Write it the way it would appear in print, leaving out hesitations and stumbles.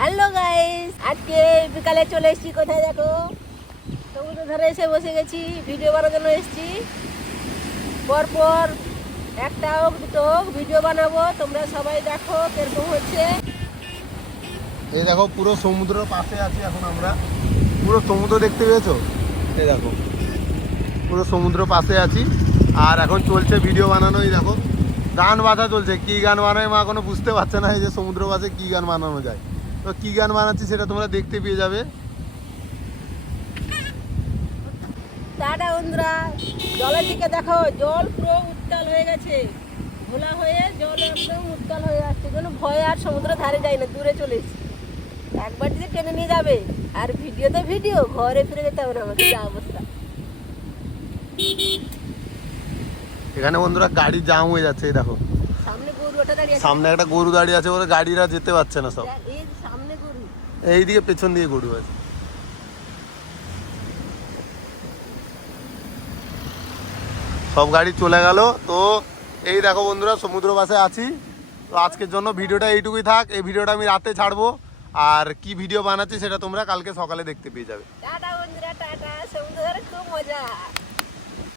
Hello guys, আজকে বিকালে চলে এসেছি। কোথায় দেখো, সমুদ্র ধারে এসে বসে গেছি। ভিডিও বানানোর জন্য এসেছি। পরপর একটা হোক দুটো হোক ভিডিও বানাবো, তোমরা সবাই দেখো কিরকম হচ্ছে। এই দেখো পুরো সমুদ্রের পাশে আছি এখন আমরা। পুরো সমুদ্র দেখতে পেয়েছো? এই দেখো পুরো সমুদ্র পাশে আছি আর এখন চলছে ভিডিও বানানো। এই দেখো গান বাজা চলছে। কি গান বানায় মা এখনো বুঝতে পারছে না এই যে সমুদ্র পাশে কি গান বানানো যায়। তো কি গান বানাচ্ছি সেটা তোমরা দেখতে পেয়ে যাবে। টাটা বন্ধুরা, জলের দিকে দেখো, জল পুরো উত্তাল হয়ে গেছে। ঘোলা হয়ে জল একদম উত্তাল হয়ে আসছে। কোনো ভয় আর সমুদ্র ধারে যাই না, দূরে চলে এসেছি। একবার যদি টেনে নিয়ে যাবে আর ভিডিওতে ভিডিও, ঘরে ফিরে যেতে হবে না আমাদের, যা অবস্থা। এখানে বন্ধুরা গাড়ি জাম হয়ে যাচ্ছে। এই দেখো সামনে গরু ওটা দাঁড়িয়ে আছে। সামনে একটা গরু দাঁড়িয়ে আছে, ওরা গাড়িরা যেতে পারছে না সব। এই সামনে গরু। এইদিকে পেছন দিকে গরু আছে। সব গাড়ি চলে গেল। তো এই দেখো বন্ধুরা সমুদ্র পাশে আছি। তো আজকের জন্য ভিডিওটা এইটুকুই থাক। এই ভিডিওটা আমি রাতে ছাড়বো, আর কি ভিডিও বানাচ্ছি সেটা তোমরা কালকে সকালে দেখতে পেয়ে যাবে। টাটা বন্ধুরা, টাটা। সমুদ্র ধারে খুব মজা।